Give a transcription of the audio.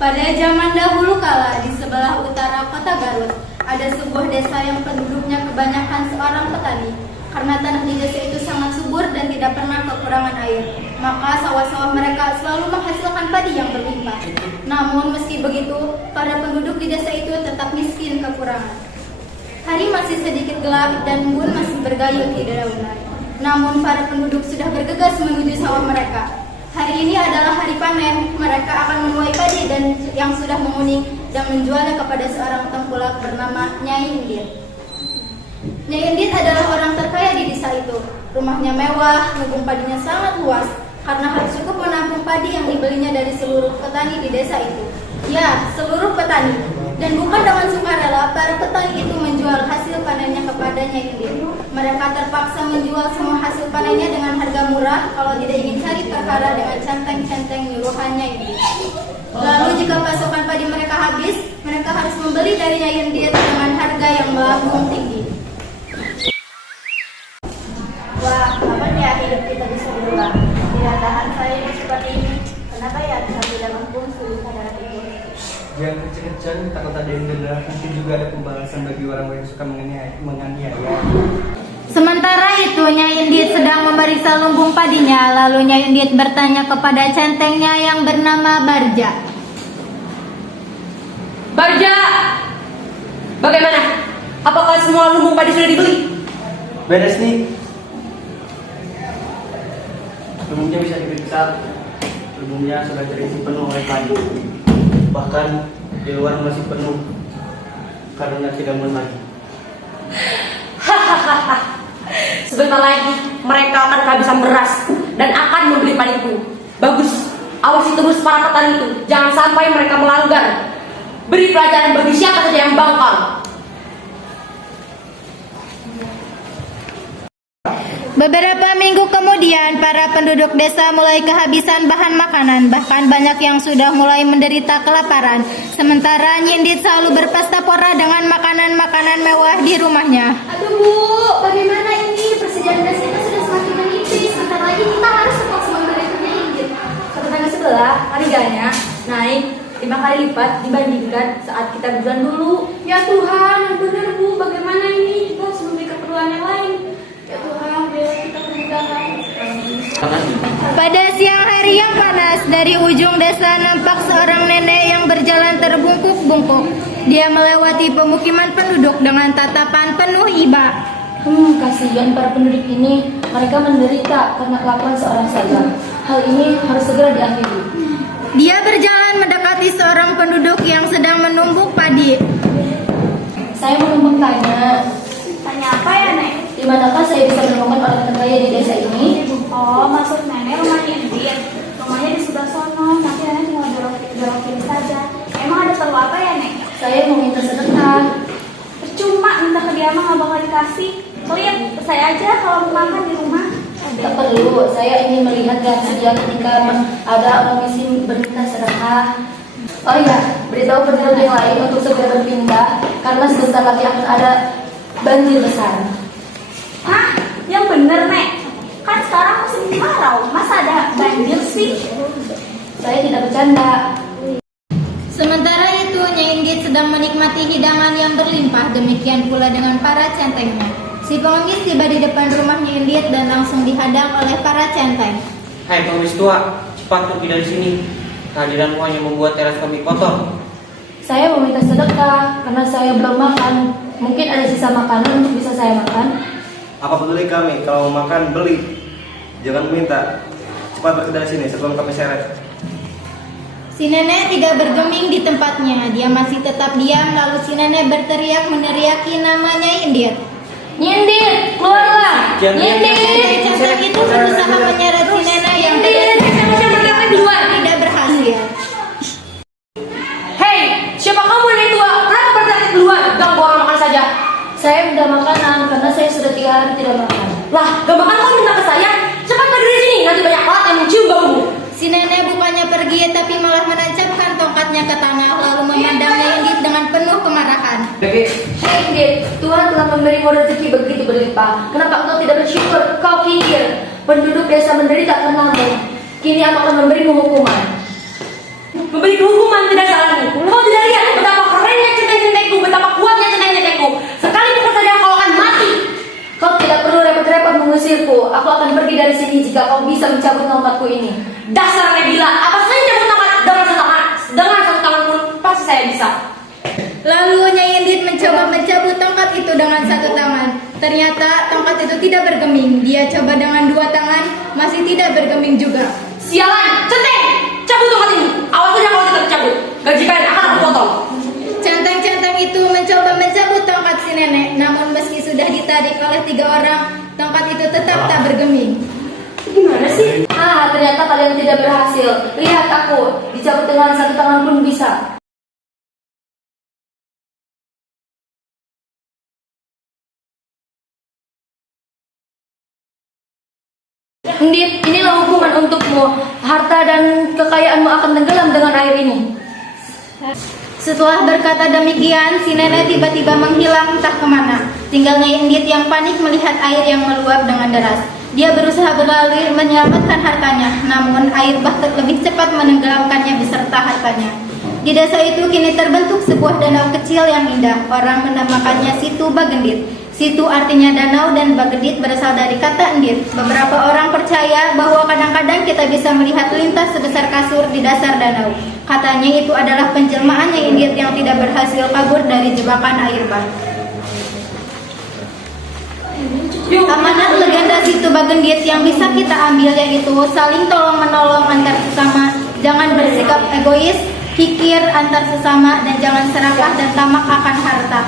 Pada zaman dahulu kala, di sebelah utara kota Garut, ada sebuah desa yang penduduknya kebanyakan seorang petani. Karena tanah di desa itu sangat subur dan tidak pernah kekurangan air, maka sawah-sawah mereka selalu menghasilkan padi yang berlimpah. Namun meski begitu, para penduduk di desa itu tetap miskin kekurangan. Hari masih sedikit gelap dan embun masih bergayut di dedaunan. Namun para penduduk sudah bergegas menuju sawah mereka. Hari ini adalah hari panen, mereka akan menuai padi dan yang sudah menguning dan menjualnya kepada seorang tengkulak bernama Nyai Indit. Nyai Indit adalah orang terkaya di desa itu. Rumahnya mewah, lumbung padinya sangat luas karena harus cukup menampung padi yang dibelinya dari seluruh petani di desa itu. Ya, seluruh petani. Dan bukan dengan sukarela, para petani itu menjual hasil panennya kepada Nyai Indit. Mereka terpaksa menjual semua hasil panennya dengan harga murah kalau tidak ingin cari perkara dengan centeng-centeng nyuruhan Nyai Indit. Lalu jika pasokan padi mereka habis, mereka harus membeli dari Nyai Indit dengan harga yang melambung tinggi. Wah, kapan ya hidup kita bisa berubah? Tidak tahan saya hidup seperti ini. Kenapa ya bisa tidak mampu sulit sadar itu? Jangan kecil-kecil, takut ada yang denda. Nanti juga ada pembalasan bagi orang yang suka menganiaya. Sementara itu, Nyai Indit sedang memeriksa lumbung padinya. Lalu Nyai Indit bertanya kepada centengnya yang bernama Barja. Barja, bagaimana? Apakah semua lumbung padi sudah dibeli? Beres nih. Lumbungnya bisa diperiksa. Lumbungnya sudah terisi penuh oleh padi. Bahkan di luar masih penuh karena tidak muat lagi. Hahaha. Sebentar lagi mereka akan kehabisan beras dan akan membeli padiku. Bagus, awasi terus para petani itu. Jangan sampai mereka melanggar. Beri pelajaran bagi siapa saja yang bangkal. Beberapa minggu kemudian, para penduduk desa mulai kehabisan bahan makanan. Bahkan banyak yang sudah mulai menderita kelaparan. Sementara Nyai Indit selalu berpesta pora dengan makanan-makanan mewah di rumahnya. Aduh Bu, bagaimana ini? Persediaan gas kita sudah semakin menipis. Sebentar lagi kita harus sepak semua kerjanya Indit. Tetangga sebelah harganya naik 5 kali lipat dibandingkan saat kita berjualan dulu. Ya Tuhan, benar Bu, bagaimana ini? Kita harus membeli keperluan yang lain. Ya Tuhan, beri kita kemudahan. Pada siang hari yang panas, dari ujung desa nampak seorang nenek yang berjalan terbungkuk-bungkuk. Dia melewati pemukiman penduduk dengan tatapan penuh iba. Kasihan para penduduk ini, mereka menderita karena kelaparan seorang saja. Hal ini harus segera diakhiri. Dia berjalan mendekati seorang penduduk yang sedang menumbuk padi. Saya mau bertanya, Tanya apa ya Nek? di manakah saya bisa menemukan orang terkaya di desa ini? Oh, maksud Nenek rumahnya Indit. Rumahnya di sebelah sono. Nanti Nenek tinggal belok kiri saja. Emang ada perlu apa ya Nek? Saya mau minta sedekah. Percuma minta ke dia mah nggak bakal dikasih. Lihat saya aja kalau mau makan di rumah. Tak perlu, saya ingin melihat reaksi dia ketika ada orang miskin berminta sedekah. Oh iya, beritahu penduduk yang lain untuk segera berpindah karena sebentar lagi akan ada banjir besar. Hah? Yang bener Nek? Kan sekarang musim kemarau. Masa ada banjir sih? Saya tidak bercanda. Sementara itu, Nyai Indit sedang menikmati hidangan yang berlimpah. Demikian pula dengan para centengnya. Si pengemis tiba di depan rumah Nyai Indit dan langsung dihadang oleh para centeng. Hai pengemis tua, cepat pergi dari sini. Kehadiranmu hanya membuat teras kami kotor. Saya mau minta sedekah karena saya belum makan. Mungkin ada sisa makanan untuk bisa saya makan. Apa peduli kami? Kalau mau makan, beli. Jangan minta. Cepat pergi dari sini sebelum kami seret. Si nenek tidak bergeming di tempatnya. Dia masih tetap diam. Lalu si nenek berteriak meneriaki nama Nyai Indit. Nyai Indit, keluarlah! Nyai Indit! Centeng itu berusaha menyeret si nenek yang tidak berhasil. Hei, siapa kamu nenek tua? Kenapa bertarik keluar? Ganggu orang makan saja. Saya minta makanan karena saya sudah 3 hari tidak makan. Lah, gak makan kamu minta ke saya? Cepat pergi dari sini, nanti banyak lalat yang mencium baumu. Si nenek bukannya pergi tapi malah menancapkan tongkatnya ke tanah lalu memandang Nyai Indit dengan penuh kemarahan. Jadi, Hei Indit, Tuhan telah memberimu rezeki begitu berlimpah. Kenapa engkau tidak bersyukur? Kau kikir. Penduduk desa menderita karenamu. Kini aku akan memberimu hukuman. Memberi hukuman tidak petaniku. Kau tidak lihat betapa kerennya centeng-centengku, betapa kuatnya centeng-centengku. Sekali pukul saja kau akan mati. Kau tidak perlu repot-repot mengusirku. Aku akan pergi dari sini jika kau bisa mencabut tongkatku ini. Dasar Nabila, apa saja cabut tongkat dengan satu tangan pun pasti saya bisa. Lalu Nyai Endit mencoba mencabut tongkat itu dengan satu tangan. Ternyata tongkat itu tidak bergeming. Dia coba dengan dua tangan, masih tidak bergeming juga. Sialan, centeng, cabut tongkat ini. Awas saja kalau tidak cabut. Gaji kalian akan aku potong. Centang-centang itu mencoba mencabut tongkat si nenek, namun meski sudah ditarik oleh 3 orang, tongkat itu tetap tak bergeming. Gimana sih? Ternyata kalian tidak berhasil. Lihat aku, dicabut dengan satu tangan pun bisa. Endit, inilah hukuman untukmu. Harta dan kekayaanmu akan tenggelam dengan air ini. Setelah berkata demikian, si nenek tiba-tiba menghilang entah kemana. Tinggal Nyai Endit yang panik melihat air yang meluap dengan deras. Dia berusaha berlari menyelamatkan hartanya, namun air bah lebih cepat menenggelamkannya beserta hartanya. Di desa itu kini terbentuk sebuah danau kecil yang indah. Orang menamakannya Situ Bagendit. Situ artinya danau dan Bagendit berasal dari kata endit. Beberapa orang percaya bahwa kadang-kadang kita bisa melihat lintas sebesar kasur di dasar danau. Katanya itu adalah penjelmaan Nyai Endit yang tidak berhasil kabur dari jebakan air bah. Amanat legenda Situ Bagendit yang bisa kita ambil yaitu saling tolong-menolong antar sesama, jangan bersikap egois, kikir antar sesama, dan jangan serakah dan tamak akan harta.